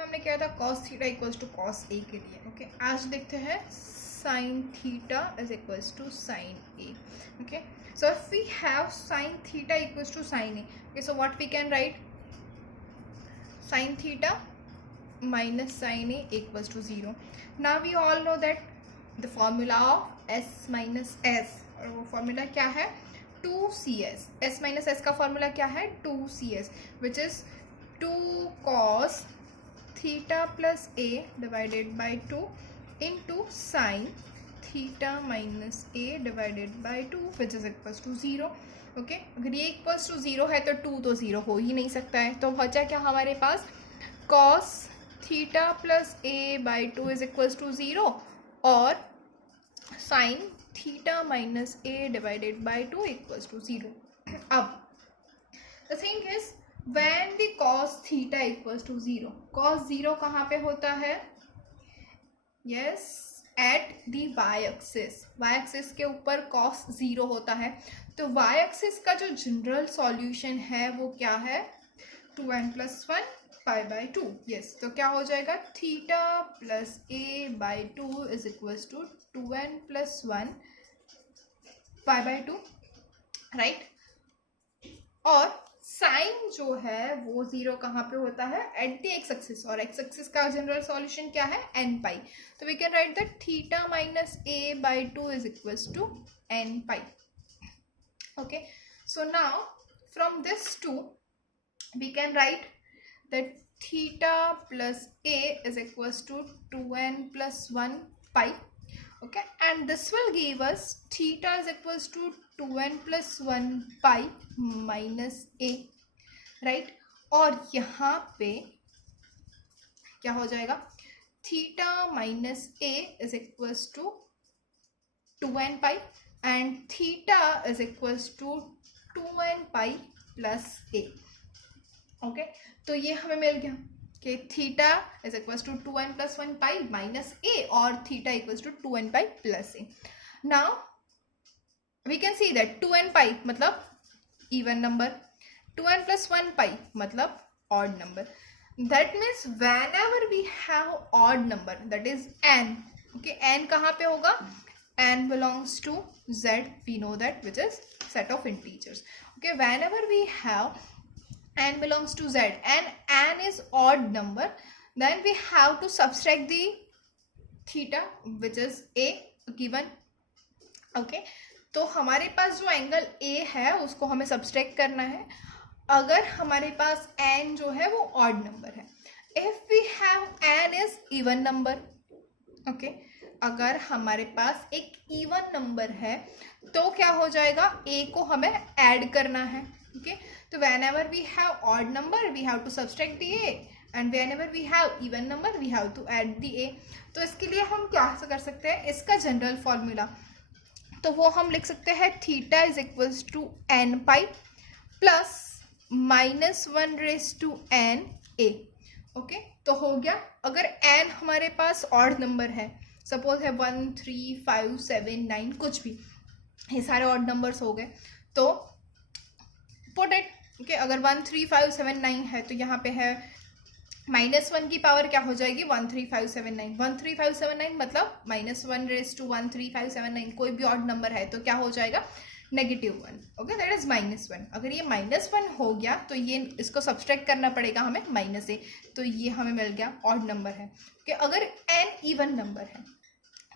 में हमने किया था cos theta equals to cos A के लिए. ओके, आज देखते हैं sin theta is equals to sin A. Okay, so if we have sin theta equals to sin a, okay, so what we can write? Sin theta minus sin a equals to 0. Now we all know that the formula of s minus s, और वो formula क्या है? 2cs. s minus s का formula क्या है? 2cs, which is 2 cos theta plus a divided by 2 into sin theta minus A divided by 2 which is equals to 0. Okay, अगर ये equals to 0 है तो 2 तो 0 हो ही नहीं सकता है. तो बचा क्या हमारे पास? cos theta plus A by 2 is equals to 0 और sin theta minus A divided by 2 equals to 0. अब the thing is when the cos theta equals to 0, cos 0 कहाँ पे होता है? Yes, at the y axis. Y axis के ऊपर cos 0 होता है. तो वाई एक्सिस का जो जनरल सॉल्यूशन है वो क्या है? 2n plus 1 pi by 2. Yes, तो क्या हो जाएगा? Theta plus A by 2 is equals to 2n plus 1 pi by 2, right. और साइन जो है वो 0 कहाँ पे होता है? एट दी एक्स एक्सिस, और एक्स एक्सिस का जनरल सॉल्यूशन क्या है? n pi. तो we can write that theta minus a by 2 is equals to n pi. Okay, so now from this 2 we can write that theta plus A is equals to 2n plus 1 pi. Okay, and this will give us theta is equals to 2n plus 1 pi minus a, right. और यहाँ पे क्या हो जाएगा? Theta minus A is equals to 2n pi and theta is equals to 2n pi plus a. Okay, तो ये हमें मिल गया कि theta is equals to 2n plus 1 pi minus ए और theta equals to 2n pi plus a. Now we can see that 2n pi मतलब even number, 2n plus 1 pi मतलब odd number. That means whenever we have odd number that is n. Okay, n कहाँ पे होगा? n belongs to z, we know that, which is set of integers. Okay, whenever we have n belongs to z and n is odd number, then we have to subtract the theta which is a given. okay, तो हमारे पास जो angle a है उसको हमें subtract करना है अगर हमारे पास n जो है वो ऑड नंबर है. if we have n is even number, okay, अगर हमारे पास एक इवन नंबर है तो क्या हो जाएगा? a को हमें ऐड करना है. okay, तो whenever we have odd number we have to subtract the a and whenever we have even number we have to add the a. तो इसके लिए हम क्या कर सकते हैं? इसका जनरल फॉर्मूला तो वो हम लिख सकते हैं theta is equals to n pi plus minus 1 raise to n a. Okay, तो हो गया. अगर n हमारे पास ऑड नंबर है, सपोज है 1 3 5 7 9 कुछ भी, ये सारे ऑड नंबर्स हो गए, तो पुट इट. ओके, अगर 1 3 5 7 9 है तो यहाँ पे है माइनस 1 की पावर क्या हो जाएगी? 1 3 5 7 9. 1 3 5 7 9 मतलब माइनस 1 रेज टू 1 3 5 7 9. कोई भी ऑड नंबर है तो क्या हो जाएगा? Negative 1. Okay, that is minus 1. अगर ये माइनस 1 हो गया तो ये इसको सब्सट्रैक्ट करना पड़ेगा हमें माइनस ए, तो ये हमें मिल गया ऑड नंबर है. ओके, अगर n इवन नंबर है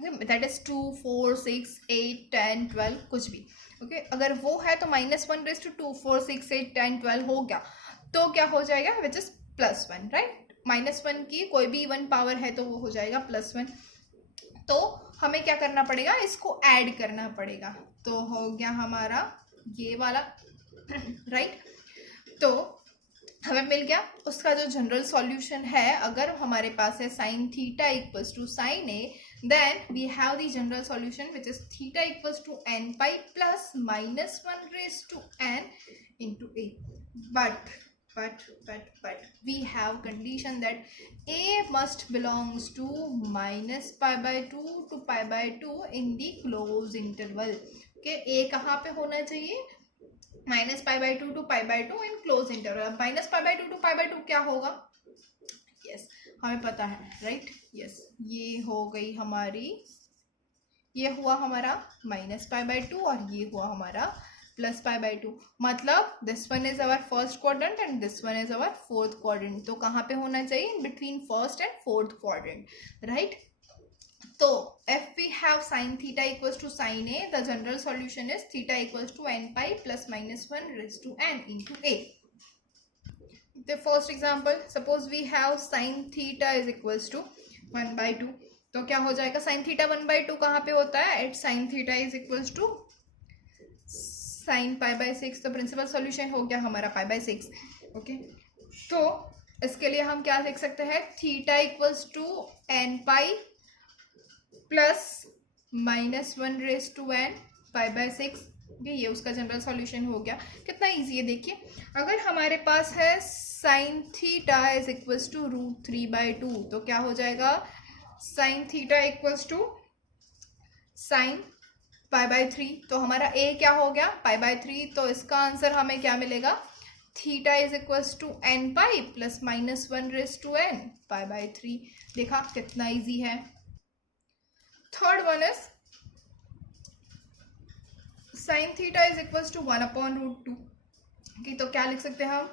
दैट इज 2 4 6 8 10 12 कुछ भी. ओके, अगर वो है तो माइनस 1 रेज टू 2 4 6 8 10 12 हो गया तो क्या हो जाएगा? Which is plus 1, right. Minus 1 की कोई भी इवन पावर है तो वो हो जाएगा प्लस 1. तो हमें क्या करना पड़ेगा? इसको ऐड करना पड़ेगा. तो हो गया हमारा ये वाला, राइट. तो हमें मिल गया उसका जो जनरल सॉल्यूशन है. अगर हमारे पास है sine theta equals to sine a, then we have the general solution which is theta equals to n pi plus minus 1 raised to n into a. But we have condition that a must belongs to minus pi by 2 to pi by 2 in the closed interval. Okay, a कहाँ पे होना चाहिए? Minus pi by 2 to pi by 2 in close interval. Minus pi by 2 to pi by 2 क्या होगा? Yes, हमें पता है, right? Yes, ये हो गई हमारी, ये हुआ हमारा -π/2 और ये हुआ हमारा +π/2। मतलब this one is our first quadrant and this one is our fourth quadrant. तो कहाँ पे होना चाहिए? In between first and fourth quadrant, right? तो if we have sin theta equals to sin a, the general solution is theta equals to nπ plus -1 raised to n into a. The first example, suppose we have sin theta is equals to 1/2। तो क्या हो जाएगा? sin theta 1/2 कहाँ पे होता है? at sin theta is equals to sin π/6। तो principal solution हो गया हमारा π/6। ओके, तो इसके लिए हम क्या लिख सकते हैं? Theta equals to nπ plus -1 raise to n π/6। ये उसका जनरल सॉल्यूशन हो गया। कितना इजी है देखिए। अगर हमारे पास है sin theta is equals to √3/2, तो क्या हो जाएगा? sin theta equals to sin π/3। तो हमारा a क्या हो गया? π/3। तो इसका आंसर हमें क्या मिलेगा? Theta is equals to nπ plus -1 raise to n π/3। देखा कितना इजी है। Third one is sin theta is equals to 1/√2। ठीक, तो क्या लिख सकते हैं हम?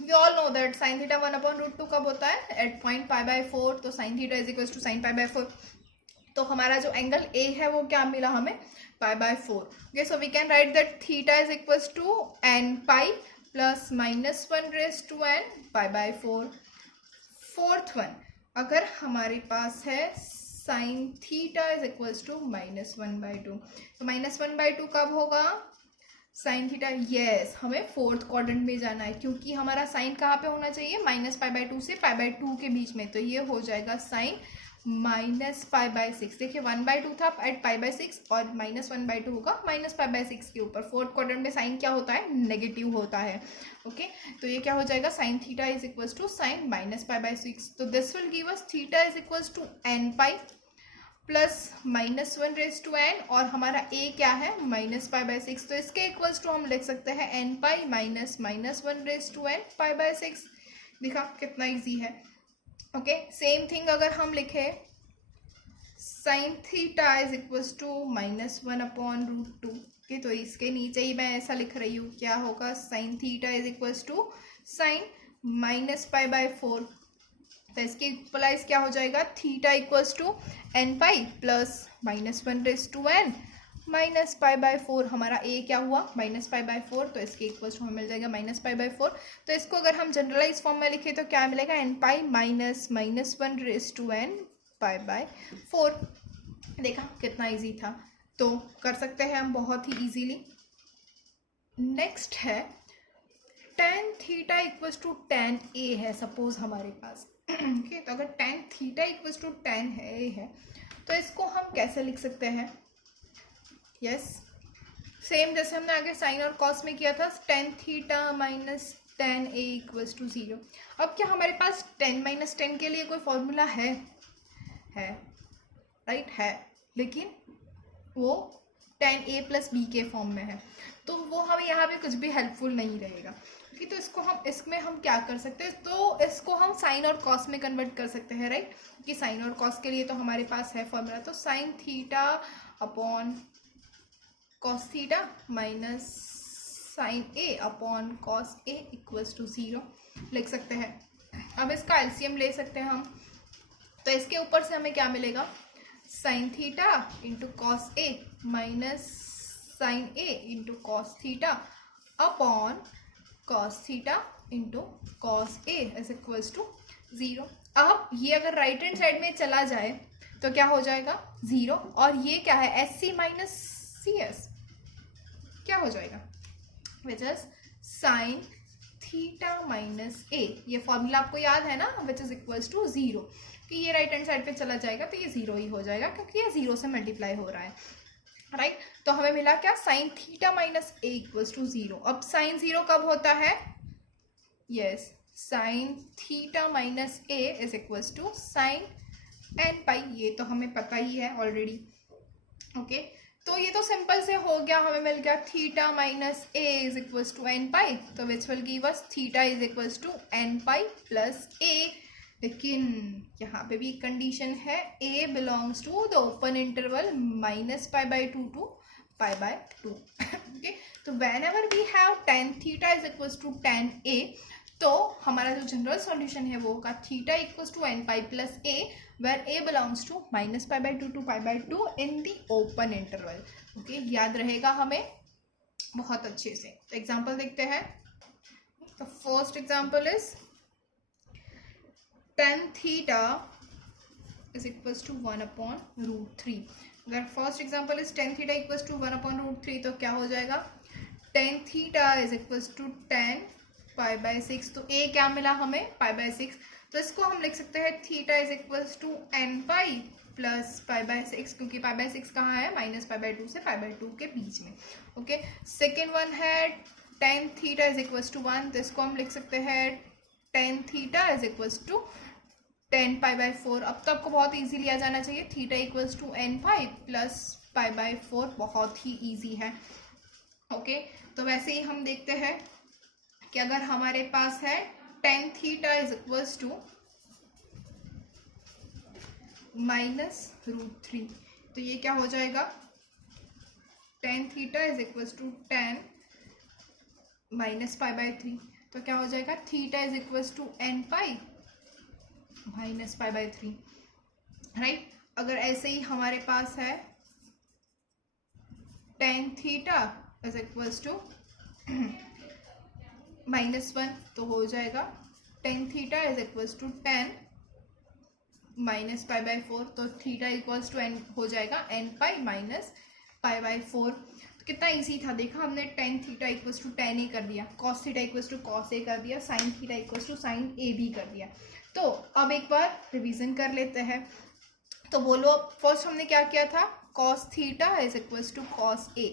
We all know that sin theta 1/√2 कब होता है? At point π/4। तो sin theta is equals to sin π/4। तो हमारा जो एंगल ए है वो क्या मिला हमें? π/4। Okay, so we can write that theta is equals to nπ plus -1 raise to n π/4। Fourth one, अगर हमारे पास है sin theta is equals to -1/2। तो -1/2 कब होगा? sin थीटा, यस, हमें फोर्थ क्वाड्रेंट में जाना है क्योंकि हमारा साइन कहाँ पे होना चाहिए? -π/2 से π/2 के बीच में। तो ये हो जाएगा साइन -π/6। देखिए 1/2 था एट π/6 और -1/2 होगा -π/6 के ऊपर। फोर्थ क्वाड्रेंट में साइन क्या होता है? नेगेटिव होता है। ओके, तो ये क्या हो जाएगा? sin theta is equals to sine -π/6। तो this will give us theta is equals to nπ plus -1 raise to n और हमारा a क्या है? -π/6। तो इसके इक्वल्स टू हम लिख सकते हैं nπ minus -1 raise to n π/6। दिखा कितना इजी है। ओके, सेम थिंग अगर हम लिखे sin theta is equals to -1/√2। Okay, तो इसके नीचे ही मैं ऐसा लिख रही हूँ, क्या होगा? sin theta is equals to sin -π/4। तो इसके इक्वलाइज क्या हो जाएगा? Theta equals to nπ plus -1 raise to n -π/4। हमारा a क्या हुआ? -π/4। तो इसके इक्वल्स टू हमें मिल जाएगा -π/4। तो इसको अगर हम जनरलाइज फॉर्म में लिखें तो क्या मिलेगा? nπ minus -1 raise to n π/4। देखा कितना इजी था। तो कर सकते हैं हम बहुत ही इजीली। नेक्स्ट है tan theta equals to tan a है सपोज हमारे पास। ओके, तो अगर tan theta equals to tan है तो इसको हम कैसे लिख सकते हैं? यस, सेम जैसे हमने आगे साइन और कॉस में किया था, tan theta minus tan a equals to 0। अब क्या हमारे पास tan माइनस tan के लिए कोई फॉर्मूला है? राइट, है, लेकिन वो tan a प्लस b के फॉर्म में है, तो वो हमें यहाँ पे कुछ भी हेल्पफुल नहीं रहेगा। तो इसको हम, इसमें हम क्या कर सकते हैं? तो इसको हम साइन और कॉस में कन्वर्ट कर सकते हैं, राइट? क्योंकि साइन और कॉस के लिए तो हमारे पास है फॉर्मूला। तो sine theta upon cos theta minus sine a upon cos a equals to 0 लिख सकते हैं। अब इसका एलसीएम ले सकते हैं हम। तो इसके ऊपर से हमें क्या मिलेगा? Sine theta into cos a minus sine a into cos theta upon cos theta into cos a is equals to 0। अब ये अगर राइट हैंड साइड में चला जाए तो क्या हो जाएगा? 0। और ये क्या है? S C minus C S क्या हो जाएगा? Which is sine theta minus a. ये फॉर्मूला आपको याद है ना, विच इज इक्वल्स टू 0। कि ये राइट हैंड साइड पे चला जाएगा तो ये 0 ही हो जाएगा क्योंकि ये 0 से मल्टीप्लाई हो रहा है, राइट? तो हमें मिला क्या? Sine theta minus A equals to 0। अब साइन 0 कब होता है? Yes, sine theta minus A is equals to sine nπ। ये तो हमें पता ही है ऑलरेडी। ओके, तो ये तो सिंपल से हो गया। हमें मिल गया theta minus A is equals to nπ। तो which will give us theta is equals to nπ plus a लेकिन यहाँ पे भी कंडीशन है a belongs to the open interval -π/2 to π/2 okay. तो whenever we have tan theta is equal to tan a, तो हमारा जो general solution है वो होगा theta equal to nπ plus a, where a belongs to -π/2 to π/2 in the open interval. Okay, याद रहेगा हमें बहुत अच्छे से। तो एग्जाम्पल देखते हैं। तो first example is tan theta is equals to 1/√3। अगर first example is tan theta equals to 1/√3, तो क्या हो जाएगा, tan theta is equals to tan π/6। तो a क्या मिला हमें, π/6। तो इसको हम लिख सकते हैं theta is equals to nπ plus π/6, क्योंकि π/6 कहाँ है, -π/2 से π/2 के बीच में। ओके, सेकेंड वन है tan theta is equals to 1, तो इसको हम लिख सकते हैं tan theta is equals to tan π/4। अब तो आपको बहुत इजी लिया जाना चाहिए, theta equals to nπ plus π/4, बहुत ही इजी है। ओके, तो वैसे ही हम देखते हैं कि अगर हमारे पास है tan theta is equals to -√3, तो ये क्या हो जाएगा, tan theta is equals to tan -π/3, तो क्या हो जाएगा, theta is equals to nπ -π/3, right. अगर ऐसे ही हमारे पास है tan theta is equals to -1, तो हो जाएगा tan theta is equals to tan -π/4, तो थीटा इक्वल्स टू n हो जाएगा nπ -π/4। तो कितना इजी था, देखा हमने tan theta equals to tan a कर दिया, cos theta equals to cos a कर दिया, sin theta equals to sin a भी कर दिया। तो अब एक बार रिवीजन कर लेते हैं। तो बोलो, फर्स्ट हमने क्या किया था, cos theta is equals to cos a।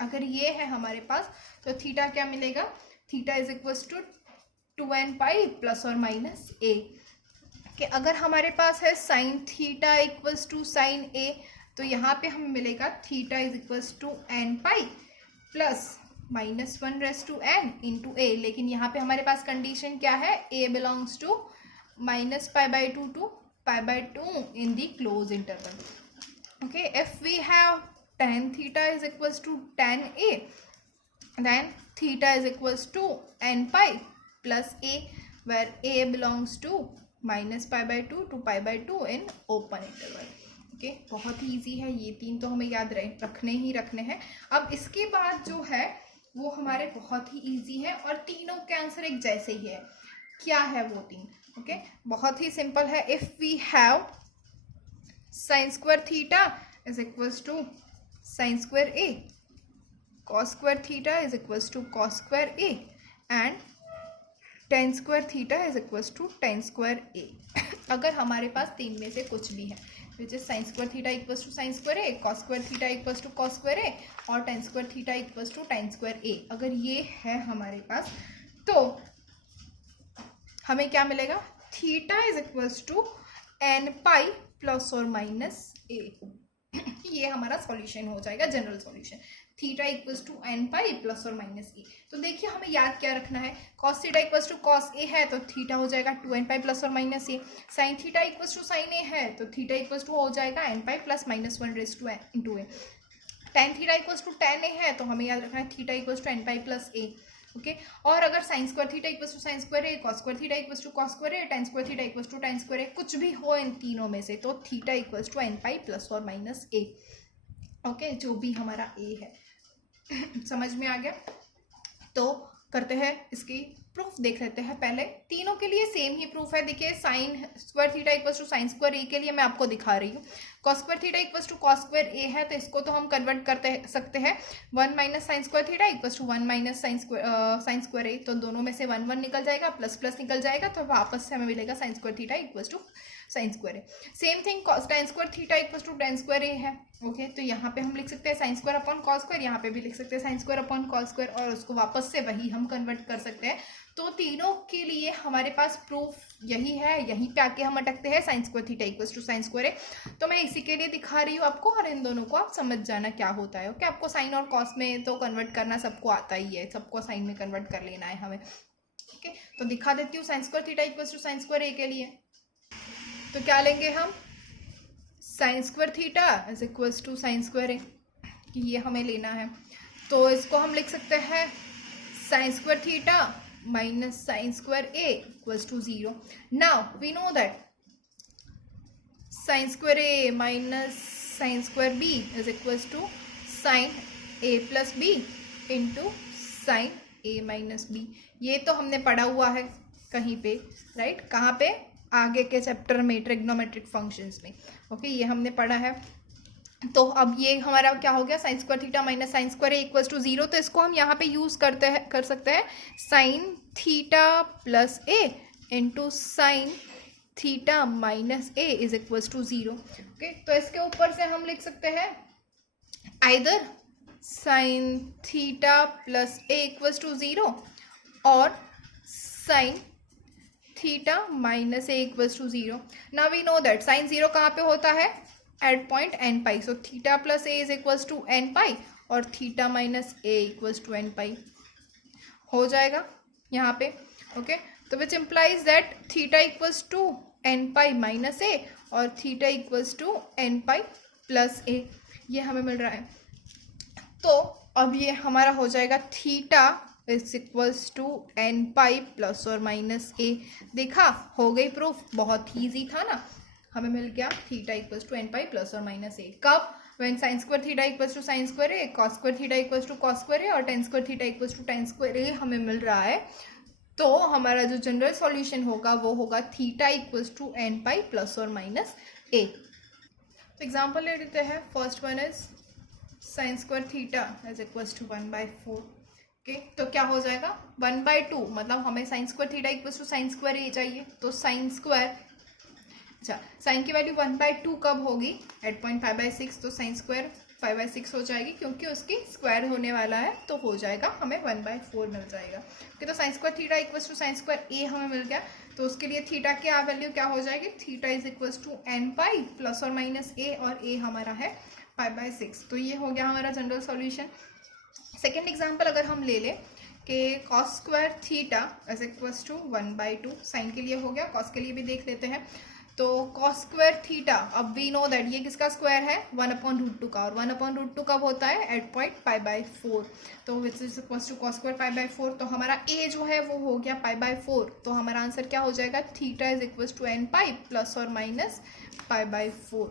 अगर ये है हमारे पास, तो थीटा क्या मिलेगा, theta is equals to 2nπ plus और माइनस a। कि अगर हमारे पास है sin theta equals to sin a, तो यहाँ पे हमें मिलेगा theta is equals to nπ plus -1/n into a। लेकिन यहाँ पे हमारे पास कंडीशन क्या है, a belongs to -π/2 to π/2 in the closed interval. Okay, if we have tan theta is equals to tan a, then theta is equals to nπ plus a, where a belongs to -π/2 to π/2 in open interval. Okay, बहुत ही easy है, ये तीन तो हमें याद रखने ही रखने हैं। अब इसके बाद जो है वो हमारे बहुत ही ईजी है और तीनों के आंसर एक जैसे ही है। क्या है वो तीन, ओके, बहुत ही सिंपल है। If we have sine square theta is equals to sine square A, cos square theta is equals to cos square a, and tan square theta is equals to tan square a. अगर हमारे पास तीन में से कुछ भी है, which is sine square theta equals to sine square A, cos square theta equals to cos square ए, और tan square theta equals to tan square a, अगर ये है हमारे पास, तो हमें क्या मिलेगा, theta is equals to n pi plus और माइनस ए। ये हमारा सॉल्यूशन हो जाएगा, general solution, theta equals to n pi plus और माइनस ए। तो देखिए हमें याद क्या रखना है, cos theta equals to cos ए है तो थीटा हो जाएगा 2n पाई प्लस और minus a, sine theta equals to sine ए है तो थीटा इक्वल्स टू हो जाएगा n pi plus minus 1 into a. Tan theta equals to tan ए है तो हमें याद रखना है theta equals to n pi plus a. Okay, और अगर sine square theta equals to sine square A, cos square theta equals to cos square a, tan square theta equals to tan square a, कुछ भी हो इन तीनों में से, तो theta equals to n pi plus और माइनस ए। Okay, जो भी हमारा ए है। समझ में आ गया? तो करते हैं इसकी प्रूफ, देख लेते हैं। पहले तीनों के लिए सेम ही प्रूफ है। देखिए, sine square theta equals to sine square ए के लिए मैं आपको दिखा रही हूँ। Cos square theta equals to cos square ए है तो इसको तो हम कन्वर्ट करते सकते हैं 1 minus sine square theta equals to 1 minus sine square ए, तो दोनों में से 1 1 निकल जाएगा, प्लस प्लस निकल जाएगा, तो वापस से हमें मिलेगा sine square theta equals to sine square A. Same thing tan square theta equals to tan square ए है। ओके, तो यहाँ पे हम लिख सकते हैं sine square upon cos square, यहाँ पे भी लिख सकते हैं sine square upon cos square, और उसको वापस से वही हम कन्वर्ट कर सकते हैं। तो तीनों के लिए हमारे पास प्रूफ यही है, यहीं पे आके हम अटकते हैं sine square theta equals to sine square ए। तो मैं इसी के लिए दिखा रही हूँ आपको, और इन दोनों को आप समझ जाना क्या होता है। ओके, आपको साइन और कॉस में तो कन्वर्ट करना सबको आता ही है, सबको साइन में कन्वर्ट कर लेना है हमें। ओके, तो दिखा देती हूँ sine square theta equals to sine square ए के लिए। तो क्या लेंगे हम, sine square theta is equals to sine square A, ये हमें लेना है। तो इसको हम लिख सकते हैं sine square theta minus sine square a equals to 0। Now we know that sine square a minus sine square b is equals to sine a plus b into sine a minus b. ये तो हमने पढ़ा हुआ है कहीं पे, right, कहाँ पे, आगे के चैप्टर में ट्रिग्नोमेट्रिक फंक्शंस में। ओके, ये हमने पढ़ा है। तो अब ये हमारा क्या हो गया, sine square theta minus sine square a equals to 0। तो इसको हम यहाँ पे यूज कर सकते हैं sine theta plus A into sine theta minus A is equals to 0। Okay, तो इसके ऊपर से हम लिख सकते हैं either sine theta plus A equals to 0 और sine theta minus A equals to 0। Now we know that sine 0 कहाँ पे होता है, at point n pi. So theta plus A is equals to n pi और theta minus A equals to n pi हो जाएगा यहाँ पे। Okay, तो which implies that theta equals to n pi minus ए और theta equals to n pi plus A, ये हमें मिल रहा है। तो अब ये हमारा हो जाएगा theta is equals to n pi plus और माइनस ए। देखा, हो गई प्रूफ, बहुत ही ईजी था ना। हमें मिल गया theta equals to n pi plus और माइनस ए। कब, when sine square theta equals to sine square A, cos square theta equals to cos square ए और tan square theta equals to tan square A हमें मिल रहा है। तो हमारा जो जनरल सॉल्यूशन होगा वो होगा theta equals to n pi plus और माइनस ए। तो एग्जाम्पल ले लेते हैं। First one is sine square theta is equals to 1/4। Okay, तो क्या हो जाएगा 1/2, मतलब हमें sine square theta equals to sine square A चाहिए। तो साइन स्क्वायर, अच्छा, साइन की वैल्यू 1/2 कब होगी, एट पॉइंट 5/6। तो साइन स्क्वायर 5/6 हो जाएगी क्योंकि उसकी स्क्वायर होने वाला है, तो हो जाएगा हमें 1/4 मिल जाएगा। ओके, तो sine square theta equals to sine square A हमें मिल गया। तो उसके लिए थीटा की वैल्यू क्या हो जाएगी, theta is equals to n pi plus और माइनस ए, और ए हमारा है 5/6। तो ये हो गया हमारा जनरल सॉल्यूशन। सेकेंड एग्जाम्पल अगर हम ले लें कि cos square theta is equals to 1/2, sine के लिए हो गया, कॉस के लिए भी देख लेते हैं। तो कॉस स्क्वायर थीटा, अब वी नो दैट ये किसका स्क्वायर है, 1/√2 का, और 1/√2 कब होता है, एट पॉइंट 5/4। तो which is equals to cos square 5/4। तो हमारा ए जो है वो हो गया 5/4। तो हमारा आंसर क्या हो जाएगा, theta is equals to n pi plus और माइनस 5/4।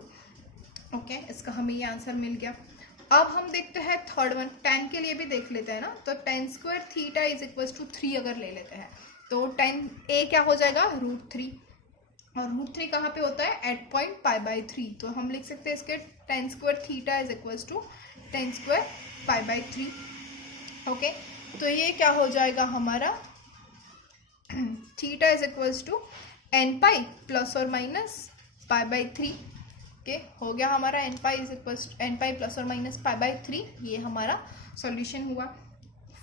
ओके, इसका हमें ये आंसर मिल गया। अब हम देखते हैं थर्ड वन, टेन के लिए भी देख लेते हैं ना। तो tan square theta is equals to 3 अगर ले लेते हैं तो टेन ए क्या हो जाएगा, √3, और √3 कहाँ पे होता है, एट पॉइंट 5/3। तो हम लिख सकते हैं इसके tan square theta is equals to tan square 5/3। Okay, तो ये क्या हो जाएगा हमारा, theta is equals to n pi plus और माइनस 5/3। ओके, हो गया हमारा n pi is equals n pi plus और माइनस 5/3, ये हमारा सॉल्यूशन हुआ।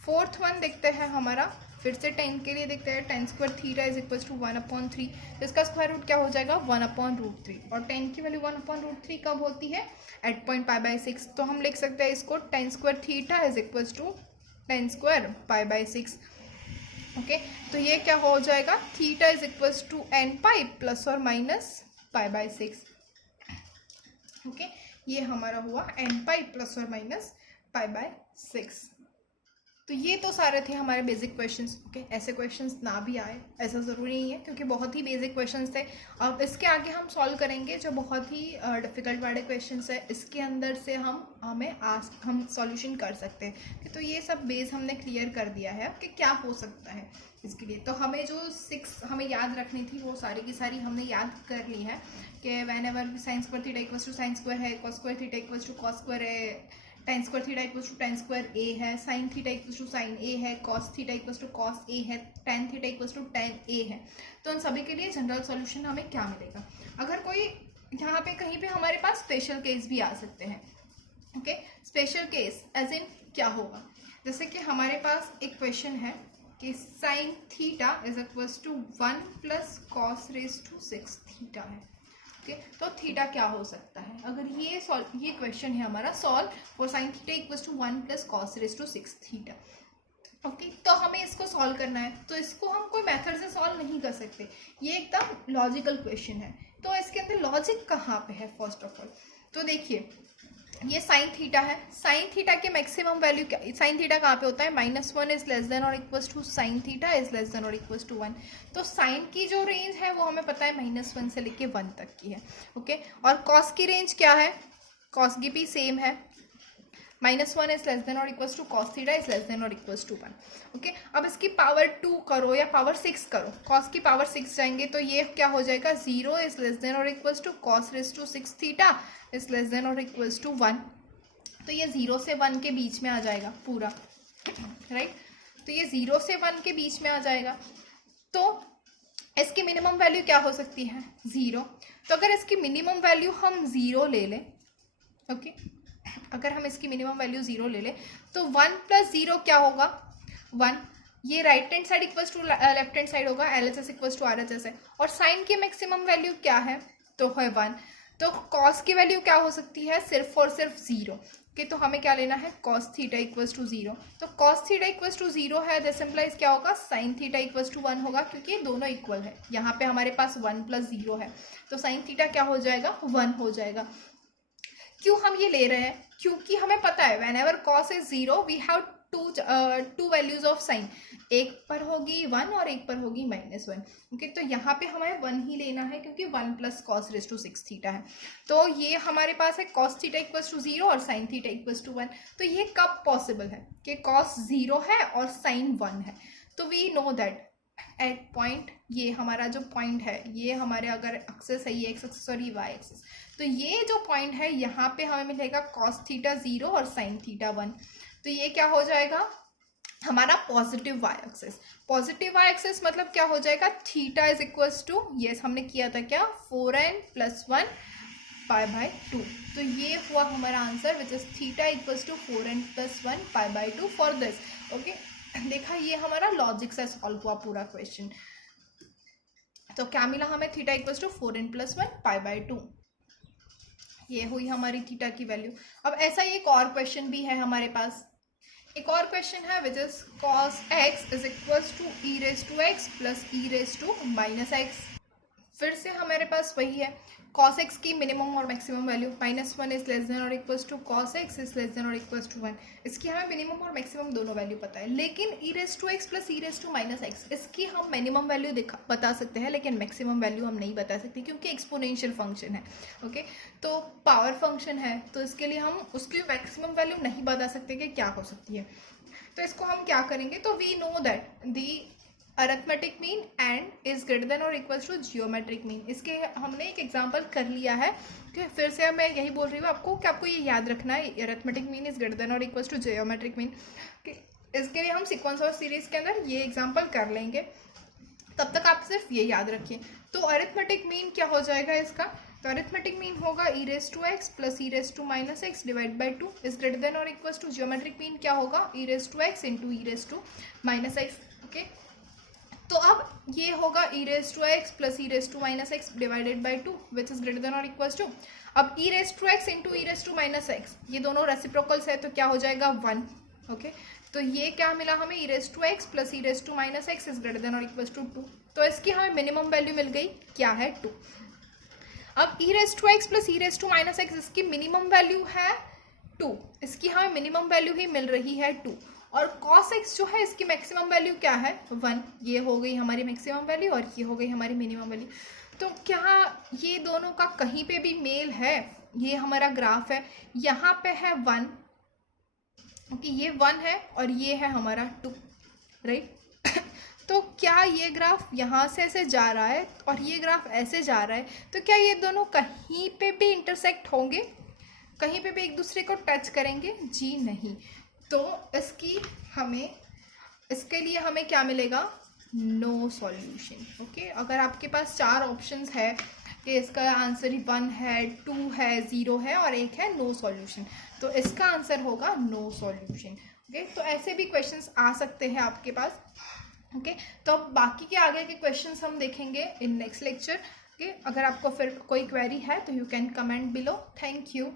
फोर्थ वन देखते हैं हमारा, फिर से टेन के लिए देखते हैं। Tan square theta is equals to 1/3। तो इसका स्क्वायर रूट क्या हो जाएगा, 1/√3, और टेन की वैल्यू 1/√3 कब होती है, एट पॉइंट 5/6। तो हम लिख सकते हैं इसको tan square theta is equals to tan square 5/6। Okay, तो ये क्या हो जाएगा, theta is equals to n pi plus और माइनस 5/6। ओके, ये हमारा हुआ एन पाई प्लस और माइनस 5/6। तो ये तो सारे थे हमारे बेसिक क्वेश्चंस। ओके, ऐसे क्वेश्चंस ना भी आए ऐसा ज़रूरी नहीं है, क्योंकि बहुत ही बेसिक क्वेश्चंस थे। अब इसके आगे हम सॉल्व करेंगे जो बहुत ही डिफ़िकल्ट वाले क्वेश्चंस है, इसके अंदर से हम सॉल्यूशन कर सकते हैं। तो ये सब बेस हमने क्लियर कर दिया है कि क्या हो सकता है इसके लिए। तो हमें जो 6 हमें याद रखनी थी वो सारी की सारी हमने याद कर ली है कि whenever sine square theta equals to sine square है, cos square theta equals to cos square है, tan square theta equals to tan square ए है, sine theta equals to sine ए है, cos theta equals to cos ए है, tan theta equals to tan ए है। तो उन सभी के लिए जनरल सॉल्यूशन हमें क्या मिलेगा। अगर कोई यहाँ पे कहीं पे हमारे पास स्पेशल केस भी आ सकते हैं। Okay, special case as in क्या होगा, जैसे कि हमारे पास एक क्वेश्चन है कि sine theta is equals to 1 plus cos raise to 6 theta है। ओके, तो थीटा क्या हो सकता है, अगर ये क्वेश्चन है हमारा solve for sine theta equals to 1 plus cos raise to 6 theta. Okay, तो हमें इसको सॉल्व करना है, तो इसको हम कोई मेथड से सॉल्व नहीं कर सकते, ये एकदम लॉजिकल क्वेश्चन है। तो इसके इसके अंदर लॉजिक कहाँ पे है फर्स्ट ऑफ ऑल? तो देखिए ये साइन थीटा है, साइन थीटा के मैक्सिमम वैल्यू क्या, साइन थीटा कहाँ पे होता है? -1 इज लेस देन और equals to sine theta is less than और इक्वल्स टू 1। तो साइन की जो रेंज है वो हमें पता है -1 से लेके 1 तक की है, ओके। और कॉस की रेंज क्या है? कॉस की भी सेम है, -1 इज लेस देन और equals to cos theta is less than और इक्वल्स टू 1, ओके। अब इसकी पावर 2 करो या पावर 6 करो, कॉस की पावर 6 जाएंगे तो ये क्या हो जाएगा? 0 इज लेस देन और equals to cos raise to 6 theta is less than और इक्वल्स टू 1। तो ये 0 से 1 के बीच में आ जाएगा पूरा, राइट। तो ये 0 से 1 के बीच में आ जाएगा। तो इसकी मिनिमम वैल्यू क्या हो सकती है? 0। तो अगर इसकी मिनिमम वैल्यू हम 0 ले लें, ओके, अगर हम इसकी मिनिमम वैल्यू 0 ले लें तो 1 + 0 क्या होगा? 1। ये right hand side equals to left hand side होगा, LHS इक्वल्स टू RHS है। और साइन की मैक्सिमम वैल्यू क्या है? तो है 1। तो कॉस की वैल्यू क्या हो सकती है? सिर्फ और सिर्फ 0, कि तो हमें क्या लेना है? Cos theta equals to 0। तो कॉस थीटा इक्वल्स टू 0 है, दिस इम्प्लाइज क्या होगा? साइन थीटा इक्वल्स टू 1 होगा, क्योंकि ये दोनों इक्वल है। यहाँ पे हमारे पास 1 + 0 है, तो साइन थीटा क्या हो जाएगा? 1 हो जाएगा। क्यों हम ये ले रहे हैं? क्योंकि हमें पता है whenever cos is 0 we have two values of sine, एक पर होगी 1 और एक पर होगी -1, ओके। तो यहाँ पे हमें 1 ही लेना है, क्योंकि 1 + cos रेज टू 6 थीटा है। तो ये हमारे पास है cos थीटा इक्वल्स टू 0 और sin थीटा इक्वल्स टू 1। तो ये कब पॉसिबल है कि cos 0 है और sin 1 है? तो we know that at point, ये हमारा जो पॉइंट है, ये हमारे अगर एक्सेस है, ये एक्स एक्सेस और ये वाई एक्सेस, तो ये जो पॉइंट है यहाँ पे हमें मिलेगा cos थीटा 0 और sin थीटा 1। तो ये क्या हो जाएगा? हमारा positive y axis. Positive y axis मतलब क्या हो जाएगा? थीटा इज इक्वल्स टू, ये हमने किया था क्या? 4n + 1 π/2। तो ये हुआ हमारा answer, which is theta equals to 4n + 1 π/2 for this, okay. देखा, ये हमारा लॉजिक से सॉल्व हुआ पूरा क्वेश्चन। तो क्या मिला हमें? Theta equals to 4n + 1 π/2। ये हुई हमारी थीटा की वैल्यू। अब ऐसा ही एक और क्वेश्चन भी है हमारे पास। एक और क्वेश्चन है which is cos x is equals to e⁻x + e⁻−x। फिर से हमारे पास वही है, cos x की मिनिमम और maximum value -1 is less than और equals to cos x is less than और इक्वल्स टू 1। इसकी हमें मिनिमम और मैक्सिमम दोनों वैल्यू पता है, लेकिन e⁻x + e⁻−x इसकी हम मिनिमम वैल्यू बता सकते हैं, लेकिन मैक्सिमम वैल्यू हम नहीं बता सकते, क्योंकि एक्सपोनेंशियल फंक्शन है, ओके। तो पावर फंक्शन है, तो इसके लिए हम उसकी मैक्सिमम वैल्यू नहीं बता सकते कि क्या हो सकती है। तो इसको हम क्या करेंगे? तो we know that the arithmetic mean and is greater than और इक्वल्स टू जियोमेट्रिक मीन। इसके हमने एक एग्जांपल कर लिया है, ठीक। फिर से मैं यही बोल रही हूँ आपको कि आपको ये याद रखना है, arithmetic mean is greater than और इक्वल्स टू जियोमेट्रिक मीन। इसके लिए हम सीक्वेंस और सीरीज के अंदर ये एग्जांपल कर लेंगे, तब तक आप सिर्फ ये याद रखिए। तो अरिथमेटिक मीन क्या हो जाएगा इसका? तो अरिथमेटिक मीन होगा e⁻x + e⁻−x divide by 2 is greater than और इक्वल्स टू जियोमेट्रिक मीन क्या होगा? e⁻x × e⁻−x, okay. तो अब ये होगा e⁻x + e⁻−x divided by 2 which is greater than और इक्वल्स टू, अब e⁻x × e⁻−x ये दोनों रेसिप्रोकल्स है, तो क्या हो जाएगा? 1, ओके। तो ये क्या मिला हमें? e⁻x + e⁻−x is greater than और इक्वल्स टू 2। तो इसकी हमें मिनिमम वैल्यू मिल गई, क्या है? 2। अब e⁻x + e⁻−x इसकी मिनिमम वैल्यू है 2, इसकी हमें मिनिमम वैल्यू ही मिल रही है 2। और cos x जो है इसकी मैक्सिमम वैल्यू क्या है? 1। ये हो गई हमारी मैक्सिमम वैल्यू और ये हो गई हमारी मिनिमम वैल्यू। तो क्या ये दोनों का कहीं पे भी मेल है? ये हमारा ग्राफ है, यहाँ पे है 1, ओके, ये 1 है और ये है हमारा 2, राइट। तो क्या ये ग्राफ यहाँ से ऐसे जा रहा है और ये ग्राफ ऐसे जा रहा है, तो क्या ये दोनों कहीं पे भी इंटरसेक्ट होंगे? कहीं पे भी एक दूसरे को टच करेंगे? जी नहीं। तो इसके लिए हमें क्या मिलेगा? No solution, okay. अगर आपके पास 4 ऑप्शंस है कि इसका आंसर 1 है, 2 है, 0 है और 1 है नो सॉल्यूशन, तो इसका आंसर होगा नो सॉल्यूशन, ओके। तो ऐसे भी क्वेश्चंस आ सकते हैं आपके पास, ओके। तो अब बाकी के आगे के क्वेश्चंस हम देखेंगे इन नेक्स्ट लेक्चर, ओके। अगर आपको फिर कोई क्वेरी है तो you can comment below. Thank you.